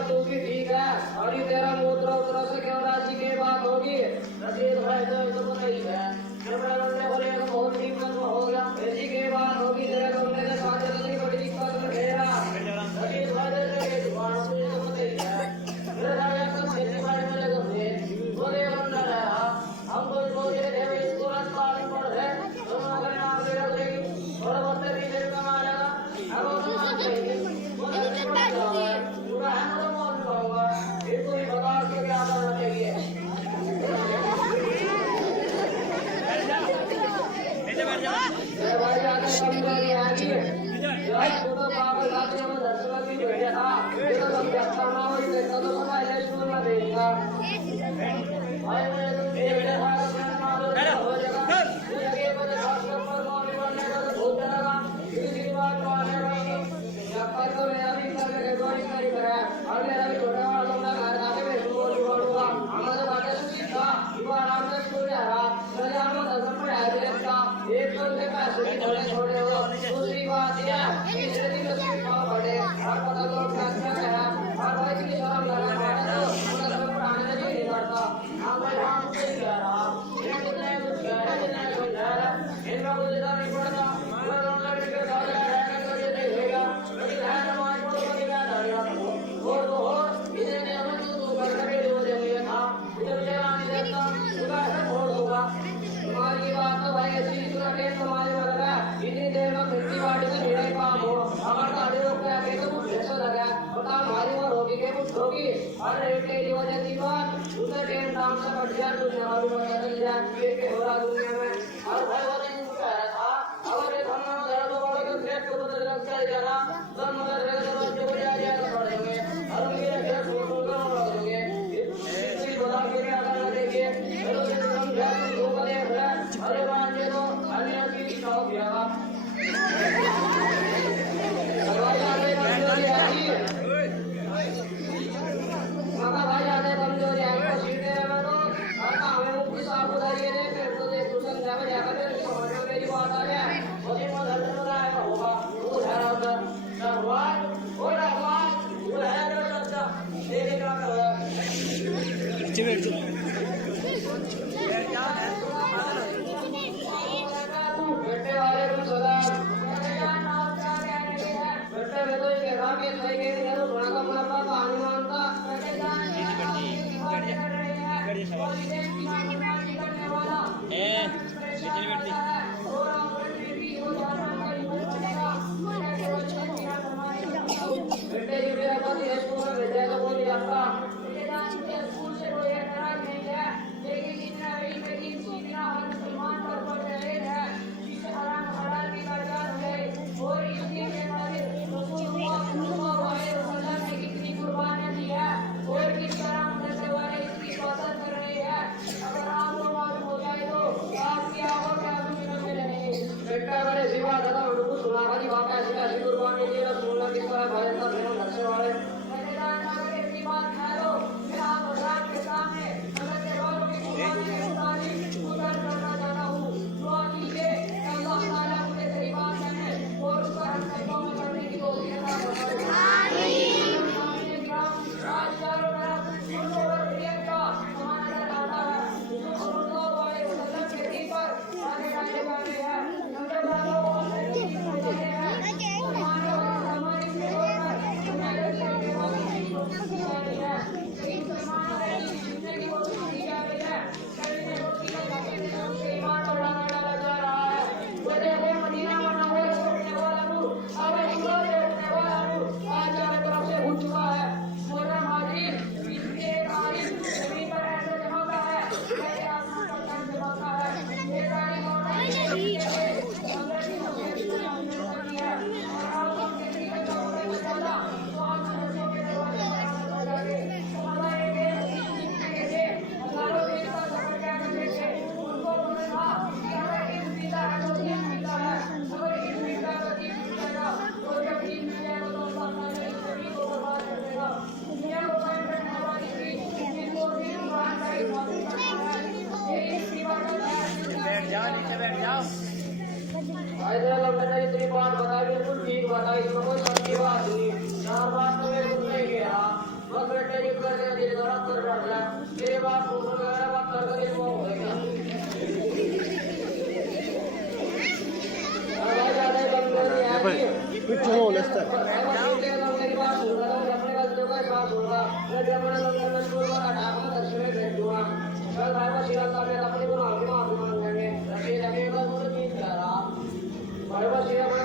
बात तू भी ठीक है और ये तेरा मूत्र उतर से क्यों राशि की बात होगी रसीद भाई तो नहीं है जब मैं बोले तो बहुत दिक्कत हो गया ऐसी की बात होगी तेरे तुमने के साथ जल्दी बड़ी दिक्कत में घेरा रसीद भाई तेरे जुबान से तो नहीं है मेरे राजा का खेती बाड़ी में लगे थे बोले बंदा रहा हम कुछ बोले थे इसको अस्पताल में पड़ है तुम अगर ना मेरे लेगी थोड़ा बहुत भी कमा लेगा अब वो तो मान जाएंगे पूरा है तो मौत होगा इसको ही बता के क्या करना चाहिए भाई आगे कमजोरी आ गई है तो पागल साथी में दर्शक भी भेजा था ये तो सब देखता ना हो इसे तो पता है स्कूल में देखा भाई मैं तो बेटे भाई मारो हो जाएगा ये बड़े डॉक्टर पर मौत बनने का तो बहुत लगा किसी बात को आने का या पर तो मैं अभी कर के गोली नहीं करा और मेरा भी छोटा वाला लोग घर आके मैं बोल बोलूंगा हमारे बातें सुनी था वो आराम से स्कूल जा रहा मेरे हम दर्शन में आए थे का एक तो के पैसे भी थोड़े छोड़े हो दूसरी बात यह तीसरे दिन उसकी खाओ पड़े और पता लोग क्या कहा और भाई की शर्म लगा रहा है तो मतलब पढ़ाने में नहीं करता हम हम से जा रहा ये कितने कुछ कह रहे कितने कुछ कह रहे इन लोगों को ज्यादा नहीं पड़ता मैं लोग के साथ रहने को ये देखेगा लेकिन है नमाज पढ़ो तो क्या करेगा और तो और इधर ने हमें तो कर कर दे देंगे था इधर से आने देता उधर से छोड़ दूंगा तुम्हारी बात तो भाई ऐसी सुना के समाज में लगा इतनी देर में खेती बाड़ी में मेरे काम हो अगर गाड़ी रोक के आके तो कुछ ऐसा लगा बता हमारी और होगी के कुछ होगी और रेटे की वजह की बात उसे टेम दाम से बढ़ गया तो शराब वगैरह चल जाए ये के हो रहा दुनिया में और भाई वो दिन कह रहा था अगर ये हम दर्द वाले को खेत को बदल रख कर जाना तो मगर रेल के बच्चे को जा जा पड़ेंगे और उनके खेत को को लगेंगे इसी बता के क्या करना देखिए चलो ये हम जाते हो करे अरे बांधे तो अन्य की शौक यार भाई आने कमजोरी आ रही है माता भाई आने कमजोरी आ रही है सीधे में तो और हमें मुक्ति साफ उधर ये नहीं फिर तो देख तू संध्या में जाकर फिर समझ में मेरी बात आ गया मुझे वो दर्द हो रहा है होगा वो है उधर भगवान वो भगवान वो है जो सच्चा देखे क्या कर रहा है नीचे बैठ जा बेटे वाले को सदा बेटे में तो ये कहा कि सही के नहीं तो बड़ा का बड़ा पापा हनुमान था बेटे ये मेरा पति है स्कूल में भेजा तो वो नहीं आता स्कूल से कोई ऐतराज नहीं है लेकिन इतना नहीं कि सीखना हर मुसलमान पर पड़े है जिसे हराम हलाल की पहचान है और इसके बारे रसूलुल्लाह सल्लल्लाहु अलैहि वसल्लम ने कितनी कुर्बानियां दी है और किस तरह हमसे वाले इसकी इबादत कर रहे हैं अगर आपको मालूम हो जाए तो आपकी आवाज क्या दुनिया में रहेंगे बेटा बड़े सिवा दादा उनको सुना वाली बात ऐसी ऐसी कुर्बानी दी रसूलुल्लाह की तरह भाई का बिना नक्शे वाले मैदान में अपनी बात कह लो मैं आप भगवान के सामने अगर के वालों की कुर्बानी की तारीफ उतर करना चाहता हूं दुआ कीजिए अल्लाह ताला मुझे सही बात कहने और उस पर हम सबको में करने की तौफीक अता फरमाए आमीन आज चारों तरफ उनको वसीयत का हमारा दाता है सल्लल्लाहु अलैहि वसल्लम के दिन पर आने जाने वाले हैं हमने बातों को हमारे हमारी सेवा में हमारे लिए वाली कोशिश की जा रही है इन मुसलमानों की जिंदगी को की जा रही है कहीं वो किया जाके उनसे ईमान बढ़ाना डाला जा रहा है वो देखो मदीना बना हुआ छोड़ने वाला नूर अब इनको देखने वाला नूर आज चारों तरफ से उठ चुका है मोहर्रम हाजिर इसके एक आलिम जमीन पर ऐसे जमाता है जैसे आसमान पर चांद जमाता है ये सारी ऐसे लोग मैंने इतनी बात बताई बिल्कुल ठीक बताई इसमें कोई सच्ची बात नहीं चार बात तो मैं कुछ नहीं कह रहा बस बेटे ये कर दे ये दौड़ा कर बैठ जा तेरे बाप को वगैरह बात कर कर ये वो होएगा आवाज आ रही बंदे की आ रही है कुछ हो लेस्टर मेरी बात सुन रहा हूं अपने गलतियों का बात सुन रहा मैं जब मैं लोगों ने स्कूल में ढाका दर्शन में भेज दूंगा कल भाई को शिरा का मैं अपने को मांग मांगेंगे रखे रखे का मुझे नहीं कह रहा भाई को शिरा